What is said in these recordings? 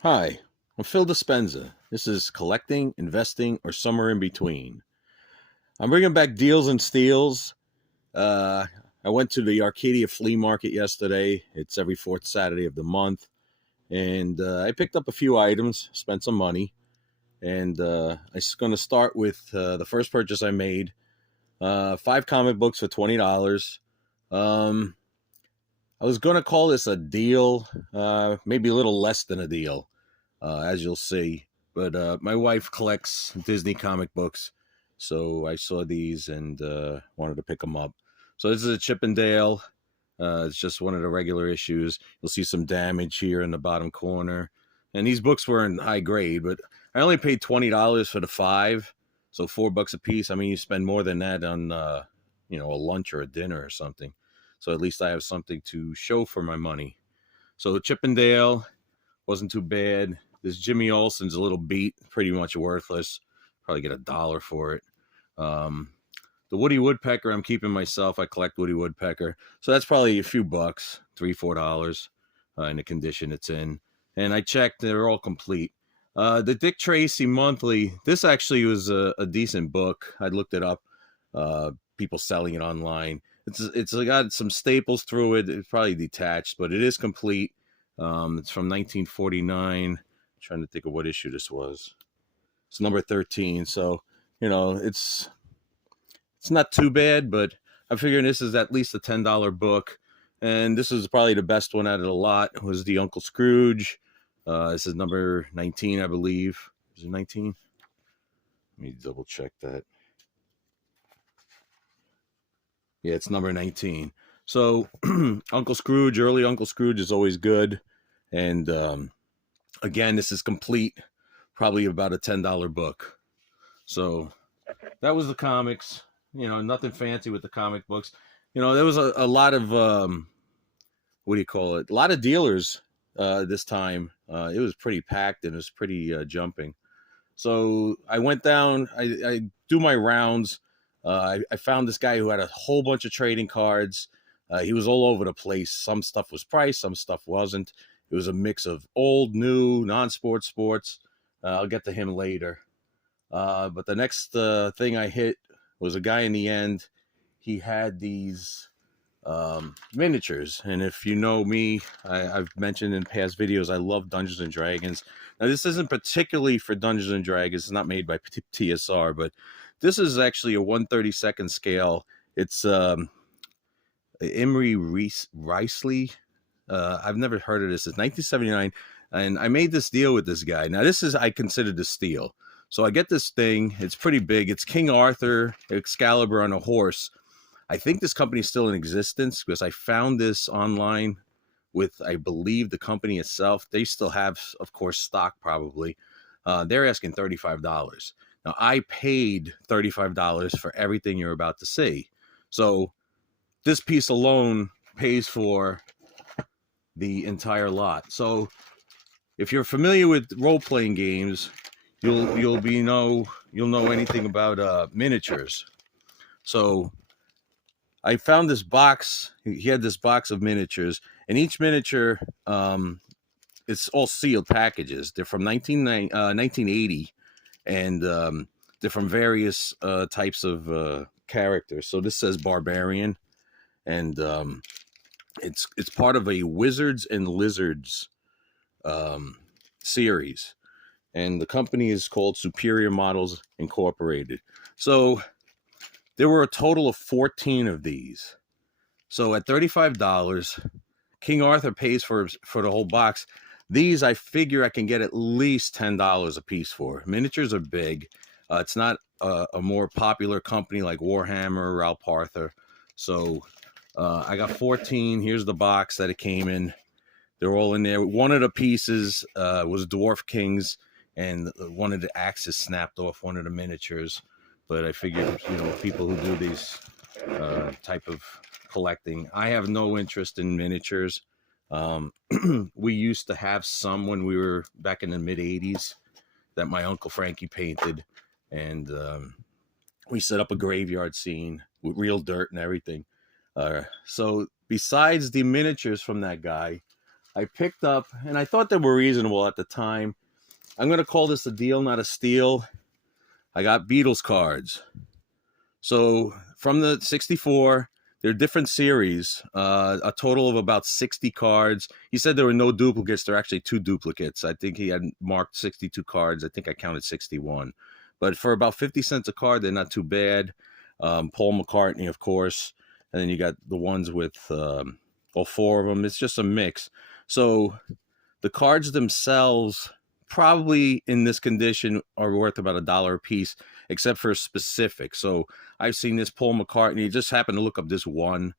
Hi, I'm Phil Dispenza. This is collecting, investing, or somewhere in between. I'm bringing back deals and steals. Uh, I went to the Arcadia flea market yesterday. It's every fourth Saturday of the month. And I picked up a few items, spent some money. And I'm going to start with the first purchase I made, five comic books for $20. Um, I was going to call this a deal, maybe a little less than a deal, as you'll see. But my wife collects Disney comic books, so I saw these and wanted to pick them up. So this is a Chip and Dale. It's just one of the regular issues. You'll see some damage here in the bottom corner. And these books were in high grade, but I only paid $20 for the five, so $4 a piece. I mean, you spend more than that on a lunch or a dinner or something. So at least I have something to show for my money. So Chip and Dale wasn't too bad. This Jimmy Olsen's a little beat, pretty much worthless. Probably get $1 for it. Um, the Woody Woodpecker, I'm keeping myself. I collect Woody Woodpecker, so that's probably a few bucks, $3-4, in the condition it's in. And I checked; they're all complete. The Dick Tracy Monthly. This actually was a decent book. I looked it up. People selling it online. It's got some staples through it. It's probably detached, but it is complete. It's from 1949. I'm trying to think of what issue this was. It's number 13. So, it's not too bad, but I'm figuring this is at least a $10 book. And this is probably the best one out of the lot. Was the Uncle Scrooge. This is number 19, I believe. Is it 19? Let me double check that. Yeah, it's number 19. So Uncle Scrooge, early Uncle Scrooge is always good. And again, this is complete, probably about a $10 book. So that was the comics. Nothing fancy with the comic books. There was a lot of what do you call it? A lot of dealers this time. It was pretty packed and it was pretty jumping. So I went down. I do my rounds. I found this guy who had a whole bunch of trading cards. He was all over the place. Some stuff was priced, some stuff wasn't. It was a mix of old, new, non-sports, sports. I'll get to him later. But the next thing I hit was a guy in the end. He had these miniatures. And if you know me, I've mentioned in past videos, I love Dungeons and Dragons. Now, this isn't particularly for Dungeons and Dragons. It's not made by TSR, but this is actually a 1/32 scale. It's Imri Riceley. I've never heard of this. It's 1979. And I made this deal with this guy. Now, this is, I consider the steal. So I get this thing. It's pretty big. It's King Arthur, Excalibur on a horse. I think this company is still in existence because I found this online with, I believe, the company itself. They still have, of course, stock probably. They're asking $35. Now, I paid $35 for everything you're about to see. So this piece alone pays for the entire lot. So if you're familiar with role-playing games, you'll know anything about miniatures. So I found this box. He had this box of miniatures, and each miniature, it's all sealed packages. They're from 1980, and they're from various types of characters. So this says Barbarian, and it's part of a Wizards and Lizards series, and the company is called Superior Models Incorporated. So there were a total of 14 of these. So at $35, King Arthur pays for the whole box. These I figure I can get at least $10 a piece for. Miniatures are big. It's not a more popular company like Warhammer or Ralph Parther. So I got 14. Here's the box that it came in. They're all in there. One of the pieces was Dwarf Kings, and one of the axes snapped off one of the miniatures. But I figured, people who do these type of collecting, I have no interest in miniatures. We used to have some when we were back in the mid 80s that my Uncle Frankie painted. And we set up a graveyard scene with real dirt and everything. So besides the miniatures from that guy, I picked up, and I thought they were reasonable at the time. I'm going to call this a deal, not a steal. I got Beatles cards. So from the 64, they're different series, a total of about 60 cards. He said there were no duplicates. There are actually 2 duplicates. I think he had marked 62 cards. I think I counted 61. But for about 50 cents a card, they're not too bad. Paul McCartney, of course. And then you got the ones with all 4 of them. It's just a mix. So the cards themselves, probably in this condition, are worth about $1 a piece, except for specific. So I've seen this Paul McCartney. Just happened to look up this one.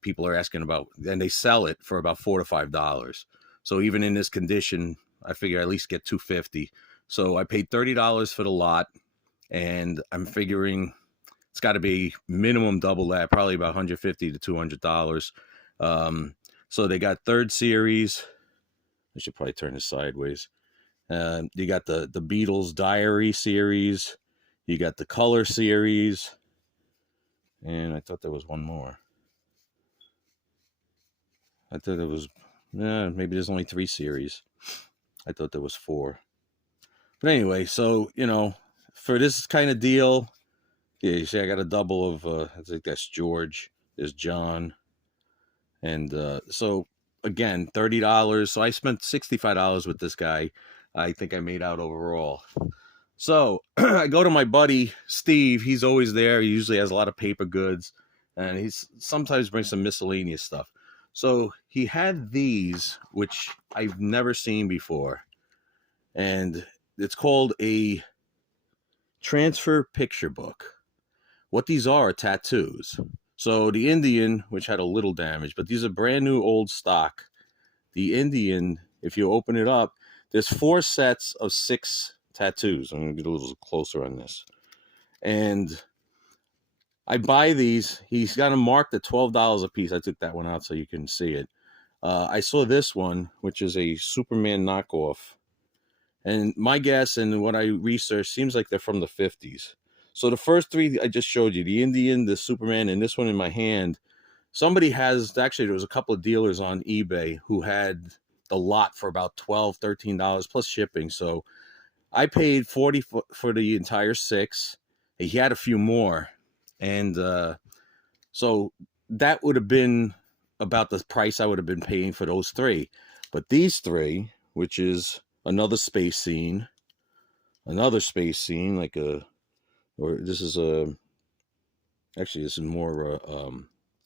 People are asking about, and they sell it for about $4 to $5. So even in this condition, I figure I at least get $2.50. So I paid $30 for the lot, and I'm figuring it's got to be minimum double that, probably about $150 to $200. So they got 3rd series. I should probably turn this sideways. You got the Beatles Diary series. You got the Color series. And I thought there was one more. I thought there was, maybe there's only 3 series. I thought there was 4. But anyway, so, for this kind of deal, yeah, you see I got a double of, I think that's George. There's John. And so, again, $30. So I spent $65 with this guy. I think I made out overall. So I go to my buddy Steve. He's always there. He usually has a lot of paper goods, and he's sometimes brings some miscellaneous stuff. So he had these, which I've never seen before, and it's called a transfer picture book. What these are tattoos. So the Indian, which had a little damage, but these are brand new old stock. The Indian, if you open it up, there's 4 sets of 6 tattoos. I'm going to get a little closer on this. And I buy these. He's got them marked at $12 a piece. I took that one out so you can see it. I saw this one, which is a Superman knockoff. And my guess and what I researched seems like they're from the 50s. So the first 3 I just showed you, the Indian, the Superman, and this one in my hand, somebody has, actually there was a couple of dealers on eBay who had the lot for about $12, $13 plus shipping. So I paid $40 for the entire 6. He had a few more. And so that would have been about the price I would have been paying for those 3. But these 3, which is another space scene, like this is more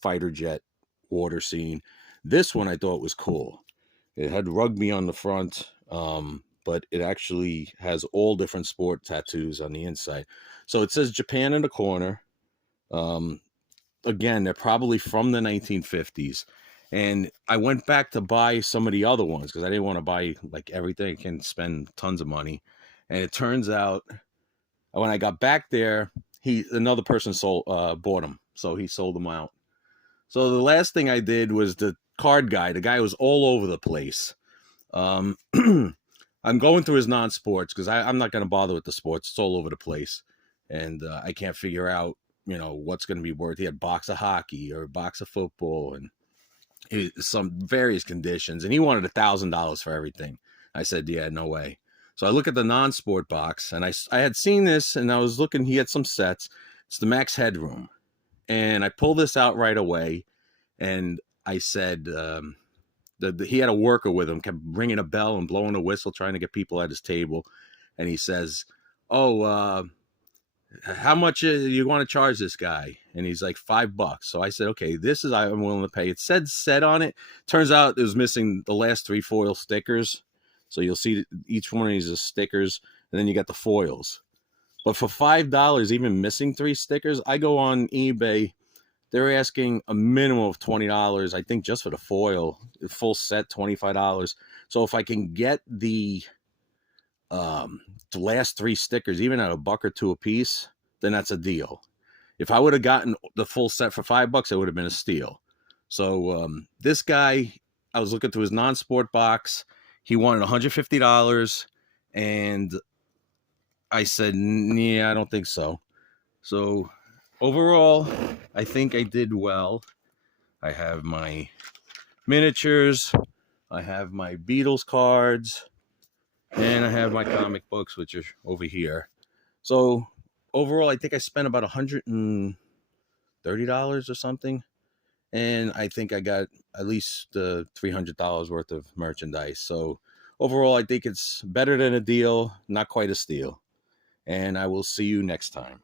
fighter jet water scene. This one I thought was cool. It had rugby on the front, but it actually has all different sport tattoos on the inside. So it says Japan in the corner. Again, they're probably from the 1950s. And I went back to buy some of the other ones because I didn't want to buy like everything. I can spend tons of money. And it turns out when I got back there, another person bought them. So he sold them out. So the last thing I did was the card guy. The guy was all over the place. I'm going through his non-sports because I'm not going to bother with the sports. It's all over the place. And I can't figure out, what's going to be worth. He had a box of hockey or a box of football and some various conditions. And he wanted $1,000 for everything. I said, yeah, no way. So I look at the non-sport box, and I had seen this, and I was looking. He had some sets. It's the Max Headroom. And I pulled this out right away, and I said, he had a worker with him, kept ringing a bell and blowing a whistle, trying to get people at his table. And he says, how much you want to charge this guy? And he's like, $5. So I said, okay, I'm willing to pay. It said set on it. Turns out it was missing the last 3 foil stickers. So you'll see each one of these is stickers, and then you got the foils. But for $5, even missing 3 stickers, I go on eBay. They're asking a minimum of $20, I think, just for the foil. The full set, $25. So if I can get the last 3 stickers, even at $1 or $2 a piece, then that's a deal. If I would have gotten the full set for $5, it would have been a steal. So this guy, I was looking through his non-sport box. He wanted $150, and I said, yeah, I don't think so. So overall, I think I did well. I have my miniatures, I have my Beatles cards, and I have my comic books, which are over here. So overall, I think I spent about $130 or something, and I think I got at least $300 worth of merchandise. So overall, I think it's better than a deal, not quite a steal. And I will see you next time.